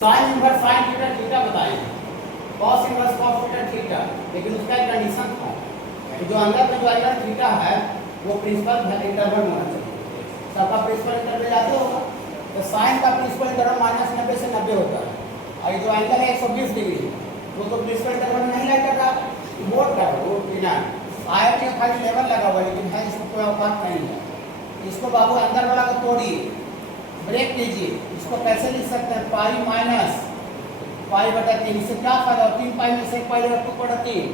Sign inverse sine theta theta बताएंगे, cos inverse cos theta theta, लेकिन उसका एक कंडीशन था कि जो अंदर में जो एंगल थीटा है वो प्रिंसिपल इंटरवल में होना चाहिए। सबका प्रिंसिपल इंटरवल याद होगा, तो साइन का प्रिंसिपल इंटरवल -90 से 90 होता है, और जो एंगल है 120 डिग्री वो तो प्रिंसिपल इंटरवल में नहीं लाइक कर रहा, बोर्ड का वो बिना आयत में खाली लेवल लगा हुआ, लेकिन है इसको कोई औकात नहीं है। इसको बाबू अंदर वाला को तोड़िए, ब्रेक कीजिए। इसको कैसे लिख सकते हैं, पाई माइनस पाई बटा 3। इससे क्या फायदा, 3 पाई में से 1 पाई लेगा 2 बटा 3।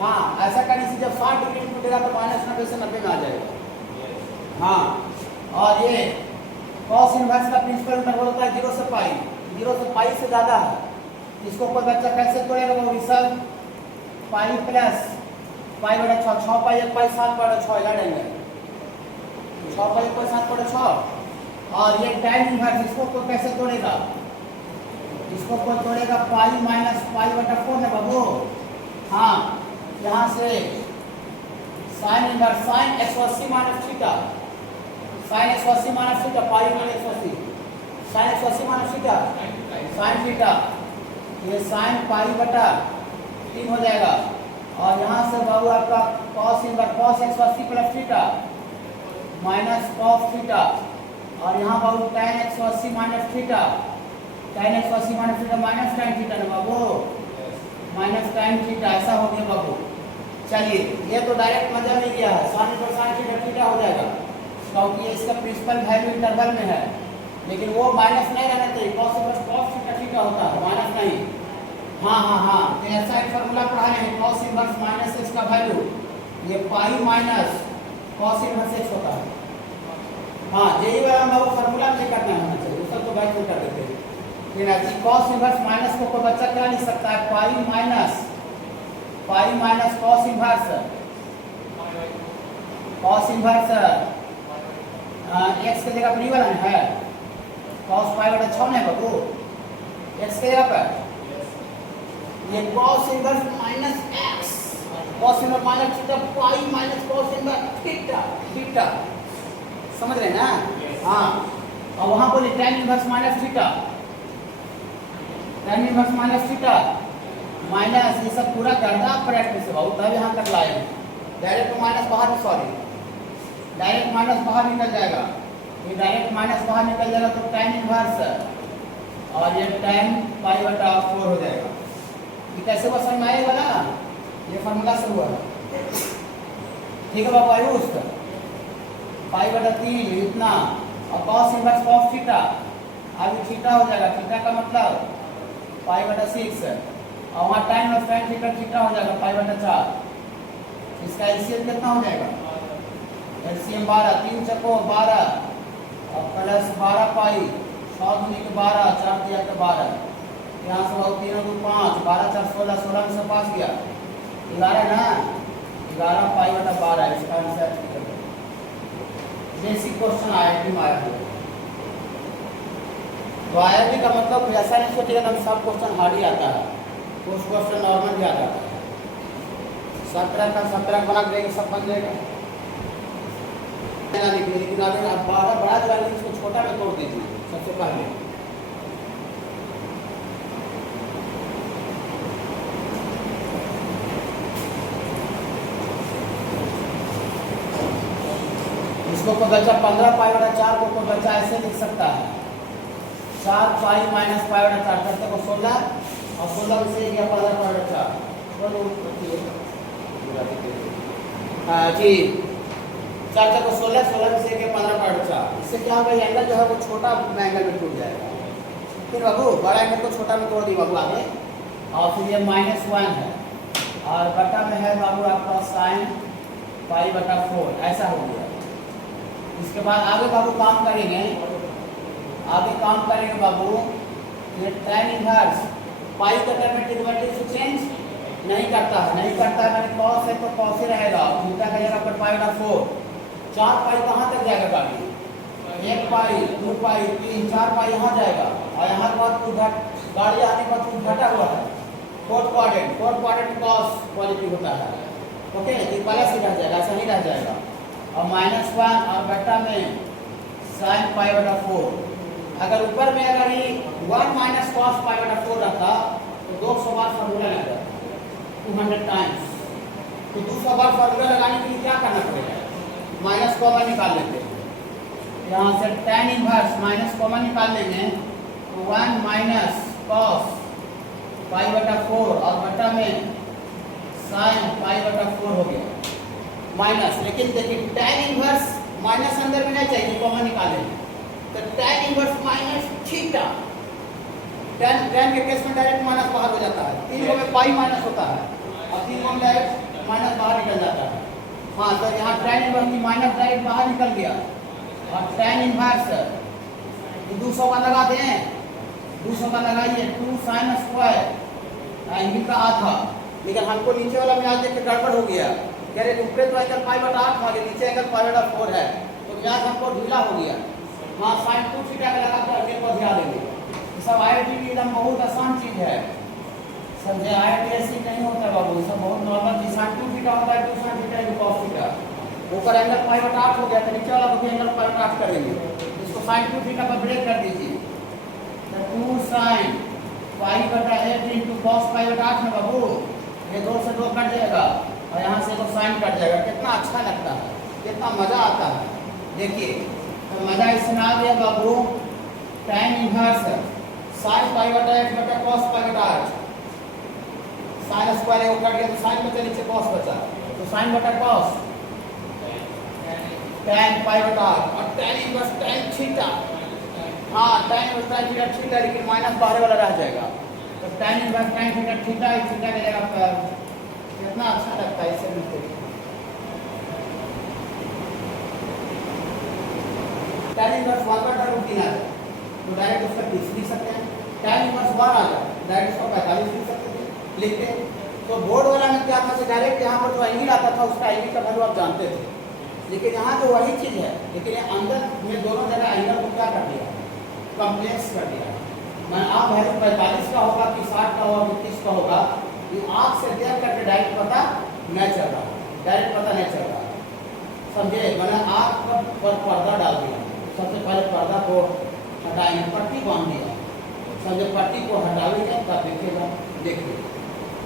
हाँ, ऐसा करने से जब 60 डिग्री में टूटेगा तो -90 से 90 में आ जाएगा। हाँ, और ये कॉस इनवर्स का प्रिंसिपल इंटरवल होता है 0 से पाई, 0 से पाई से ज़्यादा है। इसको कोई बच्चा कैसे तोड़ेगा, वो विसल पाई प्लस पाई बटा 6, 6 पाई 1 पाई 7 बटा 6 याद आएंगे, 6 पाई 1 पाई 7 बटा 6। और ये tan इनवर्स इसको कोई कैसे तोड़ेगा, इसको कोई तोड़ेगा पाई माइनस पाई बटा 4 है बाबू। हाँ, यहाँ से sine inverse sine 180 minus theta, sine 180 minus theta, pi minus 180, sine 180 minus theta sine theta, ये साइन पाई बटा 3 हो जाएगा। और यहाँ से बाबू आपका cos inverse cos 180 plus theta minus cos theta, और यहाँ बाबू tan 180 minus theta, tan 180 minus theta minus tan theta ना बाबू, माइनस tan थीटा, ऐसा हो गया बाबू। चलिए, ये तो डायरेक्ट मजा में गया है, साइन पर साइन थीटा थीटा हो जाएगा, क्योंकि ये इसका प्रिंसिपल वैल्यू इंटरवल में है। लेकिन वो माइनस नहीं रहना चाहिए, कॉस पर कॉस थीटा थीटा होता है, माइनस नहीं। हाँ, तो ऐसा एक फॉर्मूला पढ़ा है, कॉस इनवर्स माइनस x का वैल्यू, ये pi minus cos inverse x होता है। हाँ, यही वाला हम बाबू फॉर्मूला नहीं करना होना चाहिए, उसका तो बैक में कर देते हैं। फिर कॉस इनवर्स माइनस को कोई बच्चा क्या लिख सकता है, pi minus cos inverse x के जगह पर ये वाला है, कॉस पाई बटा 6 है बाबू, x के जगह पर ये cos inverse minus x, cos inverse minus theta pi minus cos inverse theta, समझ रहे हैं ना। हाँ, और वहां पर tan inverse minus theta, tan inverse minus theta minus, ये सब पूरा करना प्रैक्टिस से बाबू, तब यहाँ तक लाए। डायरेक्ट माइनस बाहर, सॉरी डायरेक्ट माइनस बाहर निकल जाएगा, ये डायरेक्ट माइनस बाहर निकल जाएगा तो tan इनवर्स और ये tan पाई बटा 4 हो जाएगा। ये कैसे वो समझ में आएगा ना, ये फॉर्मूला से हुआ है, ठीक है बाबू। आयुष पाई बटा 3 इतना, और कॉस इनवर्स कॉस थीटा, आगे थीटा हो जाएगा, थीटा का मतलब पाई बटा 6, और वहाँ tan inverse tan theta theta हो जाएगा पाई बटा 4। इसका एलसीएम कितना हो जाएगा, एलसीएम 12, 3 चको 12 और प्लस 12 पाई, 100 दूनी के 12, 4 दिया के 12, यहाँ से बहुत 3 2 5, 12 4 16, 16 में से पास गया 11 ना, 11 पाई बटा 12, इसका आंसर बेसिक क्वेश्चन आया भी माया है। तो आया भी का मतलब ऐसा नहीं सोचेगा हम सब क्वेश्चन हार्ड ही आता है, कुछ क्वेश्चन नॉर्मल भी आता है। 17 का 17 बना देंगे, सब बन जाएगा, लेकिन अगर आप बड़ा जो इसको छोटा में तोड़ दीजिए सबसे पहले। इसको कोई बच्चा 15 पाई बटा 4 को कोई बच्चा ऐसे लिख सकता है, 4 पाई माइनस पाई बटा 4, करते को 16 और 16 में से गया 15 पाई बटा 4 जी, 4 को 16, 16 में से गया 15 पाई बटा 4। इससे क्या होगा, एंगल जो है वो छोटा एंगल में टूट जाएगा। फिर बाबू बड़ा एंगल को छोटा में तोड़ दी बाबू आगे, और फिर ये -1 है, और बटा में है बाबू आपका साइन पाई बटा 4, ऐसा हो गया। इसके बाद आगे बाबू काम करेंगे, बाबू, ये tan इनवर्स पाई का टर्म में डेरिवेटिव से चेंज नहीं करता है, मैंने कॉस है तो कॉस ही रहेगा, थीटा का जगह पर पाई बटा 4, 4 पाई कहाँ तक जाएगा गाड़ी, 1 पाई 2 पाई 3 4 पाई यहाँ जाएगा, और यहाँ पर गाड़ी आने का कुछ घटा हुआ है, फोर्थ क्वाड्रेंट कॉस पॉजिटिव होता है, ओके, तो प्लस ही रह जाएगा, ऐसा नहीं रह जाएगा। और -1 और बटा में साइन पाई बटा 4, अगर ऊपर में अगर ये 1 माइनस कॉस पाई बटा 4 रहता तो 200 बार फार्मूला लग जाता 200 टाइम्स। तो 200 बार फार्मूला लगाने के लिए क्या करना पड़ेगा, माइनस कॉमन निकाल लेते हैं। यहाँ से tan इनवर्स माइनस कॉमन निकाल लेंगे तो 1 माइनस कॉस पाई बटा 4 और बटा में साइन पाई बटा 4 हो गया माइनस। लेकिन देखिए tan इनवर्स माइनस अंदर में नहीं चाहिए, कॉमन निकालेंगे तो tan inverse minus theta. tan के केस में डायरेक्ट माइनस बाहर हो जाता है, 3 को में पाई माइनस होता है और 3 को में डायरेक्ट माइनस बाहर निकल जाता है। हाँ तो यहाँ tan इनवर्स की माइनस डायरेक्ट बाहर निकल गया और tan इनवर्स 200 का लगा दें, 200 का लगाइए 2 साइन स्क्वायर एंगल का आधा। लेकिन हमको नीचे वाला में आज देख के गड़बड़ हो गया, कह रहे ऊपर तो एंगल पाई बटा 8 था, नीचे एंगल पाई बटा 4 है, तो यहाँ हमको ढीला हो गया। वहाँ साइन 2 थीटा का लगा कर एंगल को ध्यान देंगे। सब IIT की एकदम बहुत आसान चीज है, समझे। IIT ऐसी नहीं होता है बाबू, सब बहुत नॉर्मल चीज। साइन 2 थीटा होता है, 2 साइन थीटा है, कॉस थीटा। ऊपर एंगल पाई बटा 8 हो गया तो नीचे वाला को भी एंगल पाई बटा 8 करेंगे। इसको साइन 2 थीटा पर ब्रेक कर दीजिए तो 2 साइन पाई बटा 8 इंटू कॉस पाई बटा 8 में बाबू ये 2 से 2 कट जाएगा और यहाँ से तो साइन कट जाएगा। कितना अच्छा लगता है, कितना मजा आता है। देखिए तो मजा इसमें आ गया बाबू। tan इनवर्स साइन पाई बटा 8 बटा कॉस पाई बटा 8, साइन स्क्वायर है वो कट गया तो साइन बचा, नीचे कॉस बचा तो साइन बटा कॉस tan पाई बटा 8 और tan इनवर्स tan थीटा। हाँ tan inverse tan theta theta, लेकिन माइनस बाहर वाला रह जाएगा तो tan inverse tan theta theta theta की जगह पर। कितना अच्छा लगता है इसे मिलते। tan इनवर्स 1 बटा रूट 3 आ जाए तो डायरेक्ट उसका 30 लिख सकते हैं। tan इनवर्स 1 आ जाए डायरेक्ट उसका 45 लिख सकते हैं, लिखते हैं। तो बोर्ड वाला में क्या था, डायरेक्ट यहाँ पर जो एंगल आता था उसका एंगल का वैल्यू आप जानते थे, लेकिन यहाँ जो वही चीज़ है, लेकिन ये अंदर में दोनों जगह एंगल को क्या कर दिया, कॉम्प्लेक्स कर दिया। मैं आप वैल्यू 45 का होगा कि 60 का होगा कि 30 का होगा, ये आँख से देख करके डायरेक्ट पता नहीं चल रहा, डायरेक्ट पता नहीं चल रहा, समझे। मैंने आँख पर पर्दा डाल दिया, सबसे पहले पर्दा को हटाएंगे, पट्टी बांध दिया, समझे। पट्टी को हटाएंगे तब देखिएगा, देखिए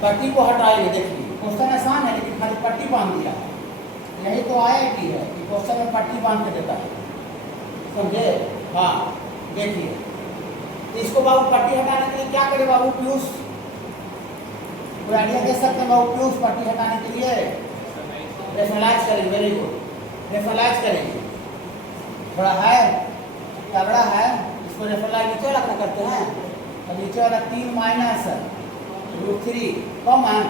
पट्टी को हटाएंगे, देखिए क्वेश्चन आसान है लेकिन खाली पट्टी बांध दिया। यही तो IIT है कि क्वेश्चन में पट्टी बांध के देता है, समझे। हाँ देखिए इसको बाबू पट्टी हटाने के लिए क्या करे बाबू, पीयूष कोई आइडिया दे सकते हैं बाबू। पीयूष पट्टी हटाने के लिए रेफरलाइज करेंगे, वेरी गुड, रेफरलाइज करेंगे। थोड़ा है तगड़ा है, इसको रेफरलाइज नीचे वाला क्या करते हैं, और नीचे वाला 3 माइनस रूट 3 कॉमन।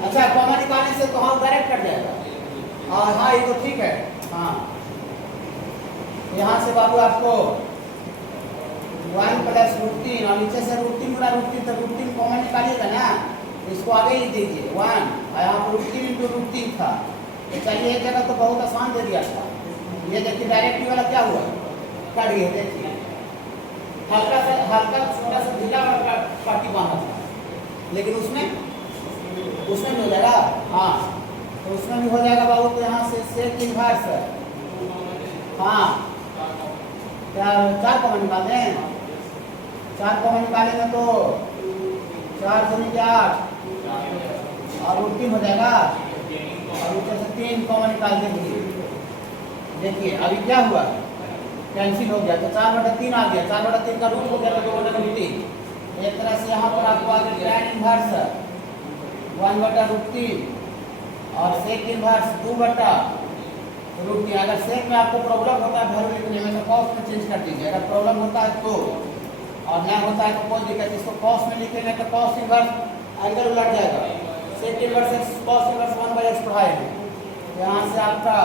अच्छा कॉमन निकालने से तो हाँ डायरेक्ट कट जाएगा। हाँ ये तो ठीक है। हाँ यहाँ से बाबू आपको 1 प्लस रूट 3 और नीचे से रूट 3 गुना रूट 3, तो रूट 3 कॉमन निकालिएगा ना, इसको आगे ही दीजिए 1 और यहाँ पर रूट 3 इंटू रूट 3 था। तो चलिए एक जगह तो बहुत आसान दे दिया था। ये देखिए डायरेक्ट वाला क्या हुआ, कट गया। देखिए हल्का छोटा सा ढीला वाला पट्टी बांधा था, लेकिन उसमें भी हो जाएगा। हाँ तो उसमें भी हो जाएगा बाबू। तो यहाँ से सेक इनवर्स, हाँ क्या 4 कॉमन निकालते हैं, 4 कॉमन निकालेंगे तो 4 दूनी 8 और रूट 3 हो जाएगा और ऊपर से 3 कॉमन निकाल देंगे। देखिए अभी क्या हुआ, कैंसिल हो गया तो 4/3 आ गया, 4/3 का रूट हो गया तो 2/3। एक तरह से यहाँ पर आपको आ गया tan इनवर्स 1/√3 और सेक इनवर्स 2/√3। अगर सेक में आपको प्रॉब्लम होता है वैल्यू लिखने में तो कॉस में चेंज कर दीजिए, अगर प्रॉब्लम होता है तो, और ना होता है तो कोई दिक्कत। इसको कॉस में लिखेंगे तो कॉस इनवर्स एंगल उलट जाएगा, sec inverse cos inverse 1/x पढ़ाएंगे। यहाँ से आपका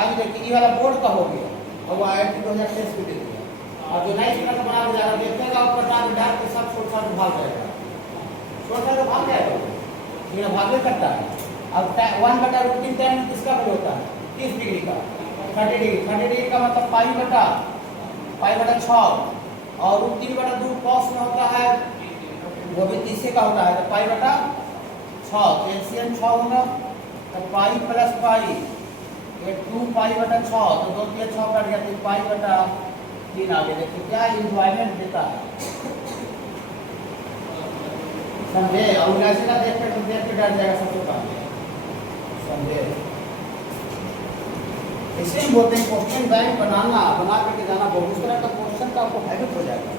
आगे देखिए ये वाला बोर्ड का हो गया और वो IIT 2023 में दे दिया। और जो नई स्टूडेंट बना के जाएगा देखिएगा ऊपर डाल डाल के सब छोड़ छाड़ भाग जाएगा, छोड़ छाड़ भाग जाएगा, ये भागने करता है। अब 1/√3 tan किसका भी होता है 30 डिग्री का, 30 डिग्री का मतलब पाई/6 और √3/2 कॉस में होता है वो भी 30 का होता है, तो पाई/6 तो एलसीएम 6 होगा तो पाई प्लस पाई ये 2 पाई बटा 6, तो 2 के 6 कट गया, तो पाई बटा 3 आ गया। देखिए क्या इन्वायरमेंट देता है, समझे। और ऐसे का देख के डर जाएगा सबसे पहले, समझे। इसलिए बोलते हैं क्वेश्चन बैंक बना करके जाना, बहुत उस तरह का क्वेश्चन का आपको हैबिट हो जाएगा।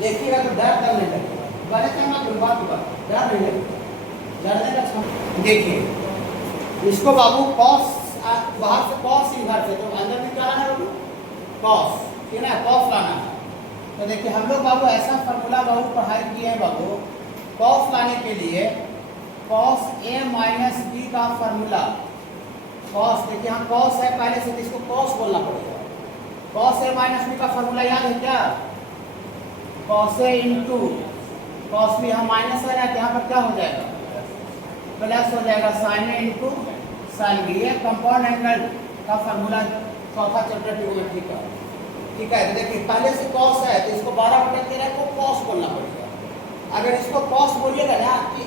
देखिएगा तो डर नहीं लगेगा, बड़े टाइम में बात डर नहीं लगेगा, डरने का क्षमता। देखिए इसको बाबू कॉस, बाहर से कॉस इन्वर्स है, तो अंदर भी क्या है बाबू, कॉस, ठीक है ना, कॉस लाना है। तो देखिए हम लोग बाबू ऐसा फार्मूला बाबू पढ़ाई किए हैं बाबू, कॉस लाने के लिए कॉस ए माइनस बी का फार्मूला। कॉस देखिए यहाँ कॉस है पहले से, तो इसको कॉस बोलना पड़ेगा। कॉस ए माइनस बी का फार्मूला याद है क्या, cos A into cos B, यहाँ माइनस है ना, यहाँ पर क्या हो जाएगा, प्लस हो जाएगा, साइन ए इंटू साइन बी। ये कंपाउंड एंगल का फार्मूला चौथा चैप्टर ट्रिग्नोमेट्री का, ठीक है। तो देखिए पहले से कॉस है, तो इसको 12/13 को कॉस बोलना पड़ेगा। अगर इसको कॉस बोलिएगा ना कि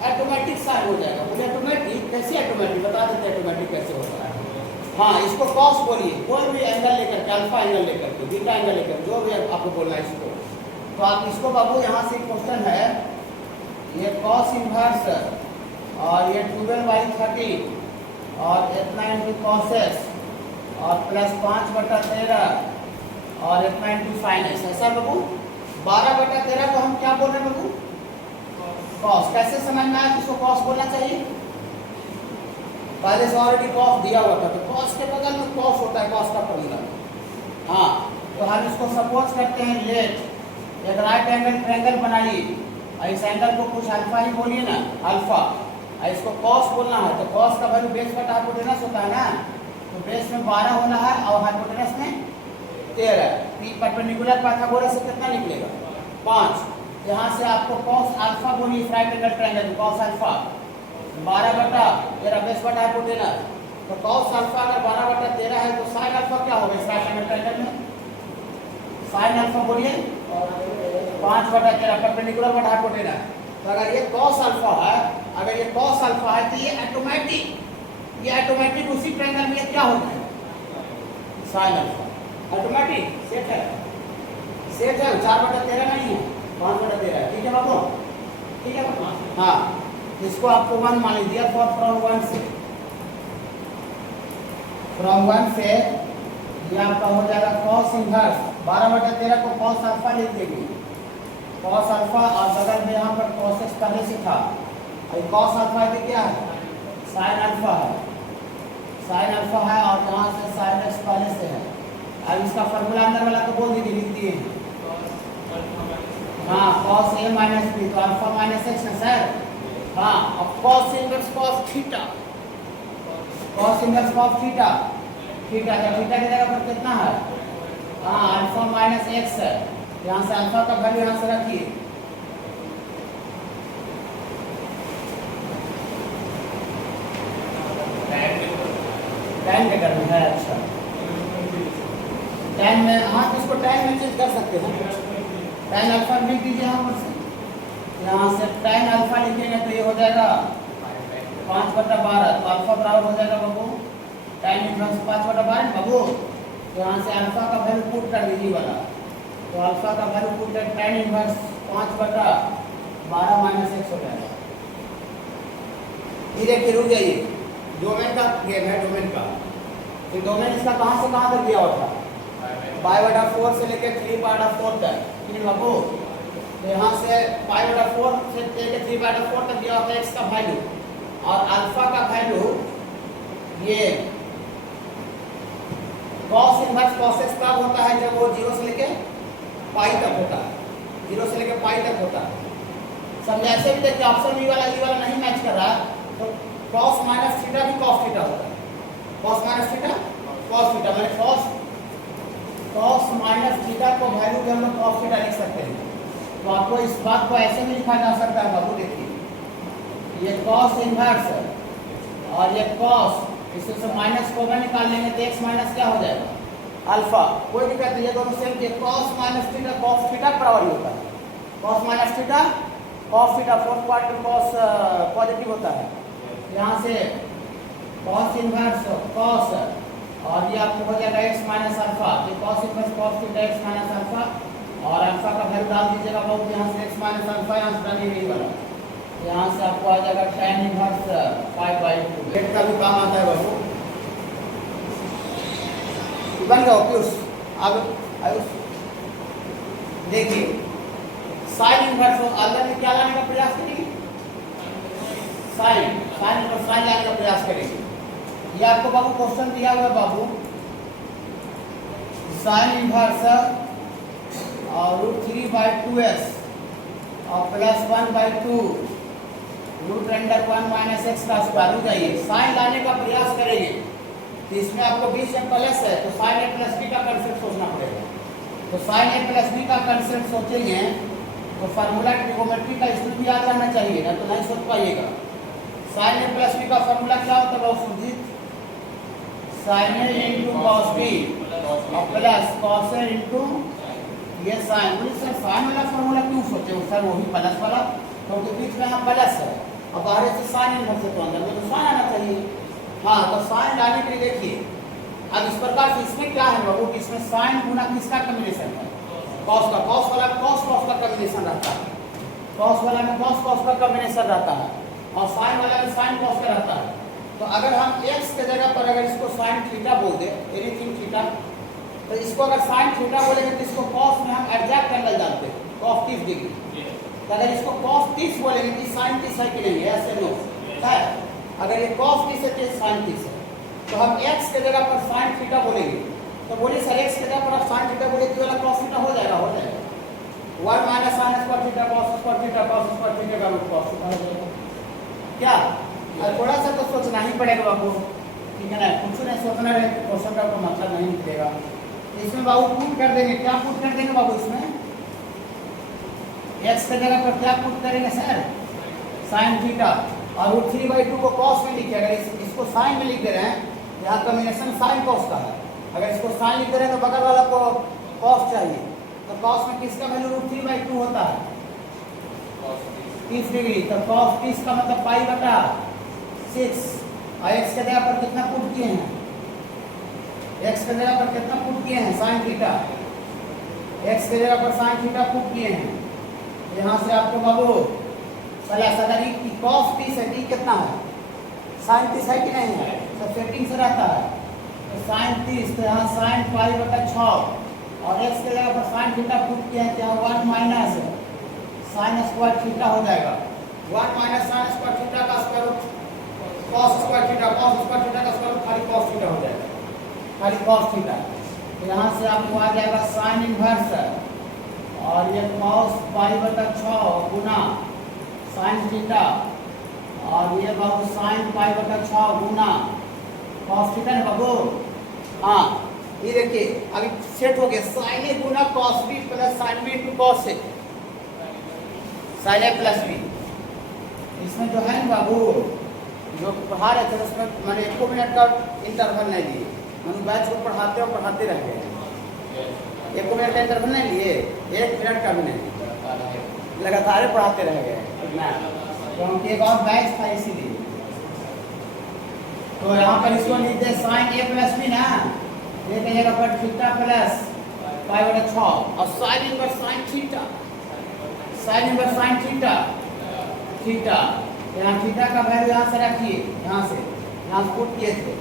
ऑटोमेटिक साइन हो जाएगा। बोले ऑटोमेटिक कैसे, ऑटोमेटिक बता देते ऑटोमेटिक कैसे होता है। हाँ इसको कॉस बोलिए, कोई भी एंगल लेकर के, अल्फा एंगल लेकर के, बीटा एंगल लेकर, जो भी आपको बोलना है इसको। तो आप इसको बाबू यहाँ से क्वेश्चन है, ये कॉस इन्वर्स और ये 12/30 और इतना इंटू कॉस एस और प्लस 5/13 और इतना इंटू साइन एस, ऐसा बाबू। 12/13 को हम क्या बोल रहे हैं बाबू, कॉस। कैसे समझ में आया किसको कॉस बोलना चाहिए, पहले से ऑलरेडी कॉस दिया हुआ था, तो कॉस के बगल में कॉस होता है, कॉस का फार्मूला। हाँ तो हम इसको सपोज करते हैं, लेट एक राइट एंगल ट्रायंगल बनाइए, और इस एंगल को कुछ अल्फा ही बोलिए ना, अल्फा, और इसको कॉस बोलना है। तो कॉस का वैल्यू बेस बटा हाइपोटेनस होता है ना, तो बेस में 12 होना है और हाइपोटेनस में 13। परपेंडिकुलर पाइथागोरस से कितना निकलेगा, 5। यहाँ से आपको कॉस अल्फा बोलिए, right angle triangle, cos alpha 12/13 base बटा हाइपोटेनस। तो कॉस अल्फा अगर 12/13 है, तो साइन अल्फा क्या होगा इस राइट एंगल ट्रायंगल में, साइन अल्फा बोलिए 5/13 परपेंडिकुलर बटा हाइपोटेनस। तो अगर ये कॉस अल्फा है, अगर ये कॉस अल्फा है, तो ये ऑटोमेटिक उसी ट्रायंगल में क्या होता है, साइन अल्फा। ऑटोमेटिक सेट है, 4/13 नहीं है, 5/13 है, ठीक है बाबू, ठीक है बाबू। हाँ इसको आपको 1 मान लीजिए, फ्रॉम 1 से ये आपका हो जाएगा कॉस इनवर्स 12/13 को कॉस अल्फा लिख देंगे, कॉस अल्फा, और बगल में यहाँ पर कॉस एक्स पहले से था, और कॉस अल्फा है क्या है, साइन अल्फा है, साइन अल्फा है, और यहाँ से साइन एक्स पहले से है। अब इसका फार्मूला अंदर वाला तो बोल दीजिए, लिख दिए। हाँ कॉस ए माइनस बी, तो अल्फा माइनस एक्स है सर। हाँ अब cos inverse cos theta, cos inverse cos theta, theta का थीटा की जगह पर कितना है, हाँ अल्फा माइनस एक्स है। यहाँ से अल्फा का वैल्यू यहाँ से रखिए, टाइम के करना है। अच्छा टाइम में, हाँ इसको टाइम में चेंज कर सकते हैं, टाइम अल्फा लिख दीजिए यहाँ पर से, यहाँ से टाइम अल्फा लिखेंगे तो ये हो जाएगा 5/12, तो अल्फा बराबर हो जाएगा बाबू टाइम इनवर्स 5/12 बाबू। तो यहाँ से अल्फा का वैल्यू पुट कर दीजिए वाला, तो अल्फा का वैल्यू पुट कर टाइम इनवर्स 5/12 माइनस एक्स हो जाएगा। ये देखिए रुक जाइए, डोमेन का गेम है, डोमेन का। तो डोमेन इसका कहाँ से कहाँ तक दिया हुआ था, 5/4 से लेकर 3/4 तक, ठीक बाबू। तो यहाँ से 5/4 से लेकर 3/4 तक दिया होता है एक्स का वैल्यू, और अल्फा का वैल्यू ये कॉस इनवर्स कॉस एक्स कब होता है, जब वो 0 से लेकर पाई तक होता है, 0 से लेकर पाई तक होता है। समझे, ऐसे भी देखिए ऑप्शन ई वाला नहीं मैच कर रहा है, तो कॉस माइनस थीटा भी कॉस थीटा होता है, cos minus theta cos theta, मैंने कॉस माइनस थीटा को वैल्यू भी हम लोग कॉस थीटा लिख सकते हैं। तो आपको इस बात को ऐसे भी लिखा जा सकता है बाबू, देखिए ये कॉस इनवर्स है और ये कॉस, इससे माइनस को मैं निकाल लेंगे तो एक्स माइनस क्या हो जाएगा अल्फा, कोई दिक्कत नहीं है, दोनों सेम के। Cos minus theta cos theta बराबर ही होता है, cos minus theta cos theta, fourth part में कॉस पॉजिटिव होता है। यहाँ से कॉस इनवर्स कॉस, और ये आपको हो जाएगा x माइनस अल्फा, ये cos inverse cos theta x minus alpha, और अल्फा का वैल्यू डाल दीजिएगा बहुत, यहाँ से x माइनस अल्फा यहाँ से डालिए नहीं वाला, यहाँ से आपको आ जाएगा tan इनवर्स पाई बाई 2। पेट का भी काम आता है बाबू, बन गया पीयूष। अब आयुष देखिए साइन इनवर्स अंदर में क्या लाने का प्रयास करेंगे, साइन इनवर्स साइन लाने का प्रयास करेंगे। ये आपको बाबू क्वेश्चन दिया हुआ है बाबू, साइन इनवर्स और √3/2s और +1/2 √1 - x का स्क्वायर हो जाइए। साइन लाने का प्रयास करेंगे तो इसमें आपको बीच में प्लस है तो साइन a प्लस b का कंसेप्ट सोचना पड़ेगा। तो साइन a प्लस b का कंसेप्ट सोचेंगे तो फार्मूला ट्रिगोनोमेट्री का इसमें भी याद रहना चाहिए, ना तो नहीं सोच पाइएगा। साइन a प्लस b का फार्मूला क्या होता है बहुत Sujit, sine a into cos b और प्लस कॉस a इंटू ये साइन। बोले सर साइन वाला फार्मूला क्यों सोचे हो सर, वो भी प्लस वाला, क्योंकि बीच में यहाँ प्लस है और बाहर से साइन इनवर्स है तो अंदर में तो साइन आना चाहिए। हाँ तो साइन लाने के लिए देखिए अब इस प्रकार से इसमें क्या है बाबू, इसमें साइन गुना किसका कॉम्बिनेशन है, कॉस का, कॉस वाला कॉस का कॉम्बिनेशन रहता है, कॉस वाला में कॉस का कॉम्बिनेशन रहता है और साइन वाला में साइन कॉस का रहता है। तो अगर हम x के जगह पर अगर इसको साइन थीटा बोल दे, एनीथिंग थीटा, तो इसको अगर साइन थीटा बोलेंगे तो इसको कॉस में हम एग्जैक्ट एंगल जानते हैं cos 30 डिग्री। तो अगर इसको cos 30 बोलेंगे कि साइन 30 है कि नहीं है, ऐसे नो है, अगर ये cos 30 है तो साइन 30 है, तो हम x के जगह पर साइन थीटा बोलेंगे तो बोलिए सर x के जगह पर आप साइन थीटा बोले तो वाला cos थीटा हो जाएगा 1 minus sine square theta cos square theta का रूट cos थीटा हो जाएगा। क्या अब थोड़ा सा तो सोचना ही पड़ेगा बाबू, ठीक है ना, कुछ नहीं सोचना रहे क्वेश्चन का कोई मतलब नहीं निकलेगा। इसमें बाबू पुट कर देंगे, क्या पुट कर देंगे बाबू, इसमें x के जगह पर क्या पुट करेंगे सर, साइन थीटा, और √3/2 को cos में लिखे, अगर इसको साइन में लिख दे रहे हैं, यहाँ कॉम्बिनेशन साइन cos का है, अगर इसको साइन लिख दे रहे हैं तो बगल वाला को cos चाहिए, तो cos में किसका वैल्यू √3/2 होता है 30 डिग्री, तो cos 30 का मतलब π/6, और x के जगह पर कितना पुट किए हैं, x के जगह पर कितना पुट किए हैं साइन थीटा, x के जगह पर साइन थीटा पुट किए हैं। यहाँ से आपको बाबू प्लस अगर ये cos 30 है, t कितना है साइन 30 है कि नहीं है, सब सेटिंग से रहता है, तो साइन 30, तो यहाँ साइन π/6 और x के जगह पर साइन थीटा पुट किए हैं तो यहाँ 1 माइनस साइन स्क्वायर थीटा हो जाएगा, 1 माइनस साइन स्क्वायर थीटा का square root cos square theta का स्क्वायर रूट खाली cos थीटा हो जाएगा, खाली cos थीटा। तो यहाँ से आपको आ जाएगा साइन इनवर्स और ये cos π/6 गुना साइन थीटा और ये बाबू साइन π/6 गुना cos थीटा है बाबू। हाँ ये देखिए अभी सेट हो गया, साइन ए गुना cos b plus sign b into cos ए, साइन ए प्लस b। इसमें जो है ना बाबू जो पढ़ा रहे थे उसमें मैंने 1 मिनट का इंटरवल नहीं लिए, मैंने बैच को पढ़ाते रह गए, 1 मिनट का इंटरवल नहीं लिए, 1 मिनट का भी नहीं, लगातार पढ़ाते रह गए क्योंकि एक और बैच था इसीलिए। तो यहाँ पर इसको लिख दे साइन a प्लस b ना, ये की जगह पर थीटा प्लस π/6 और sign inverse sine theta, sign inverse sine theta, यहाँ थीटा का वैल्यू यहाँ से रखिए, यहाँ से पुट किए थे,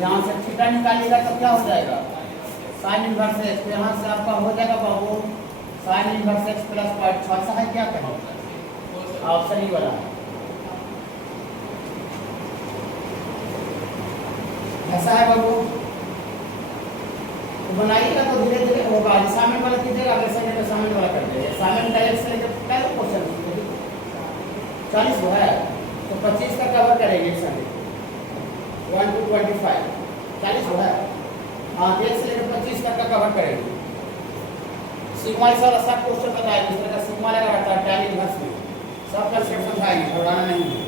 यहाँ से थीटा निकालिएगा तो क्या हो जाएगा साइन इनवर्स x, तो यहाँ से आपका हो जाएगा बाबू साइन इनवर्स x प्लस π/6। ऐसा है क्या करें, ऑप्शन ही वाला ऐसा है बाबू, तो बनाइएगा तो धीरे धीरे होगा। असाइनमेंट वाला कीजिएगा, असाइनमेंट वाला कर दीजिए, असाइनमेंट का एक से लेकर क्या क्वेश्चन 40 वो है तो 25 का कवर करेंगे एक संडे 1 to 25, 40 वो है, हाँ 1 से लेकर 25 तक का कवर करेंगे। सिग्मा सर सब क्वेश्चन बताएंगे, इस तरह का सिग्मा लगा रहता है टैन इनवर्स में, सब कंसेप्ट समझाएंगे, घबराना नहीं है।